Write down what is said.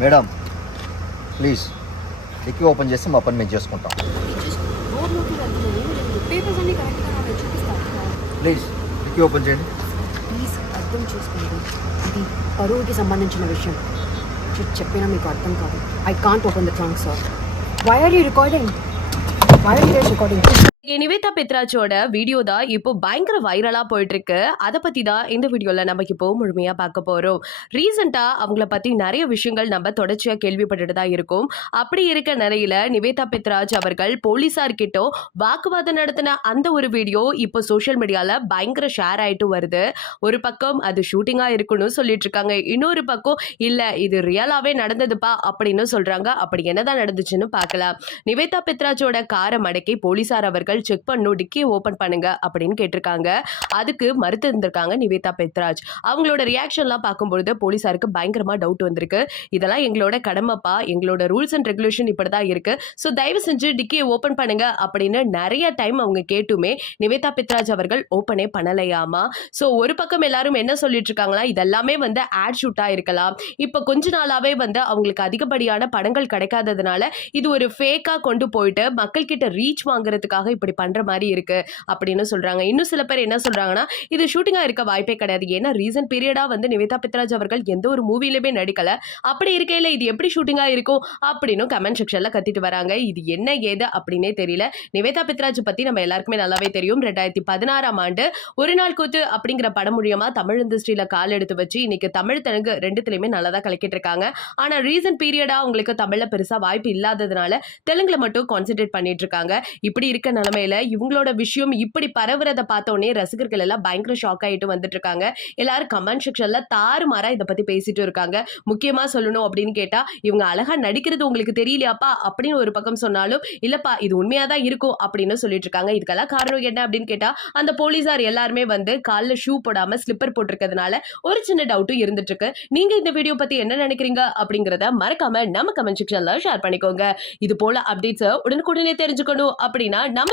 Madam please dicky open చేసి మా పని మేము చేసుకుంటాం. ప్లీజ్ డిక్కీ ఓపెన్ చేయండి. ప్లీజ్ అర్థం చేసుకోండి. ఇది పరువుకి సంబంధించిన విషయం. చెప్పినా మీకు అర్థం కాదు. I can't open the trunk sir why are you recording why are you recording Niveda பெத்ராஜோட video தான் இப்போ பயங்கர வைரலா போயிட்டு இருக்கு அதை பத்தி தான் இந்த வீடியோல நம்ம இப்போ முழுமையா பார்க்க போறோம். ரீசெண்டா அவங்கள பத்தி நிறைய விஷயங்கள் நம்ம தொடர்ச்சியா கேள்விப்பட்டுட்டு தான் இருக்கோம். அப்படி இருக்க நிலையில நிவேதா பெத்ராஜ் அவர்கள் போலீசார் வாக்குவாதம் நடத்தின அந்த ஒரு வீடியோ இப்போ சோஷியல் மீடியால பயங்கர ஷேர் ஆயிட்டு வருது. ஒரு பக்கம் அது ஷூட்டிங்கா இருக்குன்னு சொல்லிட்டு இருக்காங்க. இன்னொரு பக்கம் இல்ல இது ரியலாவே நடந்ததுப்பா அப்படின்னு சொல்றாங்க. அப்படி என்னதான் நடந்துச்சுன்னு பார்க்கலாம். நிவேதா பெத்ராஜோட காரை மடக்கி போலீசார் அவர்கள் செக் பண்ணும் டிக்கி ஓப்பன் பண்ணுங்க அப்படின்னு கேட்டிருக்காங்க. அதுக்கு மறுத்து இருந்திருக்காங்க நிவேதா பெத்ராஜ். அவங்களோட ரியாக்ஷன்லாம் பார்க்கும்பொழுது போலீஸாருக்கு பயங்கரமா டவுட் வந்திருக்கு. இதெல்லாம் எங்களோட கடமைப்பா. எங்களோட ரூல்ஸ் அண்ட் ரெகுலேஷன் இப்படி தான் இருக்கு. ஸோ தயவு செஞ்சு டிக்கியை ஓப்பன் பண்ணுங்க அப்படின்னு நிறைய டைம் அவங்க கேட்டுமே நிவேதா பெத்ராஜ் அவர்கள் ஓப்பனே பண்ணலையாமா? ஸோ ஒரு பக்கம் எல்லாரும் என்ன சொல்லிட்டு இருக்காங்களா? இதெல்லாமே வந்து ஆட் ஷூட்டாக இருக்கலாம். இப்போ கொஞ்ச நாளாவே வந்து அவங்களுக்கு அதிகப்படியான படங்கள் கிடைக்காததுனால இது ஒரு ஃபேக்காக கொண்டு போயிட்டு மக்கள் கிட்ட ரீச் வாங்குறதுக்காக இப்படி பண்ற மாதிரி இருக்கு அப்படின்னு சொல்றாங்க. இன்னும் சில பேர் என்ன சொல்றாங்கன்னா இது ஷூட்டிங்கா இருக்க வாய்ப்பே கிடையாது. ஏன்னா ரீசன்ட் பீரியடா வந்து நிவேதா பித்ராஜ் அவர்கள் எந்த ஒரு மூவிலுமே நடிக்கல. அப்படி இருக்கையில இது எப்படி ஷூட்டிங்கா இருக்கும் அப்படின்னு கமெண்ட் செக்ஷன்ல கத்திட்டு வராங்க. இது என்ன ஏது அப்படின்னே தெரியல. நிவேதா பித்ராஜ் பத்தி நம்ம எல்லாருக்குமே நல்லாவே தெரியும். ரெண்டாயிரத்தி பதினாறாம் ஆண்டு ஒரு நாள் கூத்து அப்படிங்கிற படம் மூலியமா தமிழ் இண்டஸ்ட்ரியில கால் எடுத்து வச்சு இன்னைக்கு தமிழ் தெலுங்கு ரெண்டுத்துலையுமே நல்லா தான் கலக்கிட்டு இருக்காங்க. ஆனா ரீசன்ட் பீரியடா அவங்களுக்கு தமிழ்ல பெருசா வாய்ப்பு இல்லாததுனால தெலுங்குல மட்டும் கான்சென்ட்ரேட் பண்ணிட்டு இருக்காங்க. இப்படி இருக்க சமையல இவங்களோட விஷயம் இப்படி பரவுறத பார்த்தோன்னே ரசிகர்கள் எல்லாம் பயங்கர ஷாக் ஆயிட்டு வந்துட்டு இருக்காங்க எல்லாரும் கமெண்ட் செக்ஷன்ல தாறுமாறா இதை பத்தி பேசிட்டு இருக்காங்க. முக்கியமா சொல்லணும் அப்படின்னு கேட்டா இவங்க அழகா நடிக்கிறது உங்களுக்கு தெரியலையாப்பா அப்படின்னு ஒரு பக்கம் சொன்னாலும் இல்லப்பா இது உண்மையா தான் இருக்கும் அப்படின்னு சொல்லிட்டு இருக்காங்க. இதுக்கெல்லாம் காரணம் என்ன அப்படின்னு கேட்டா அந்த போலீஸார் எல்லாருமே வந்து காலில் ஷூ போடாம ஸ்லிப்பர் போட்டிருக்கிறதுனால ஒரு சின்ன டவுட்டும் இருந்துட்டு இருக்கு நீங்க இந்த வீடியோ பத்தி என்ன நினைக்கிறீங்க அப்படிங்கறத மறக்காம நம்ம கமெண்ட் செக்ஷன்ல ஷேர் பண்ணிக்கோங்க. இது போல அப்டேட்ஸ் உடனுக்குடனே தெரிஞ்சுக்கணும் அப்படின்னா நம்ம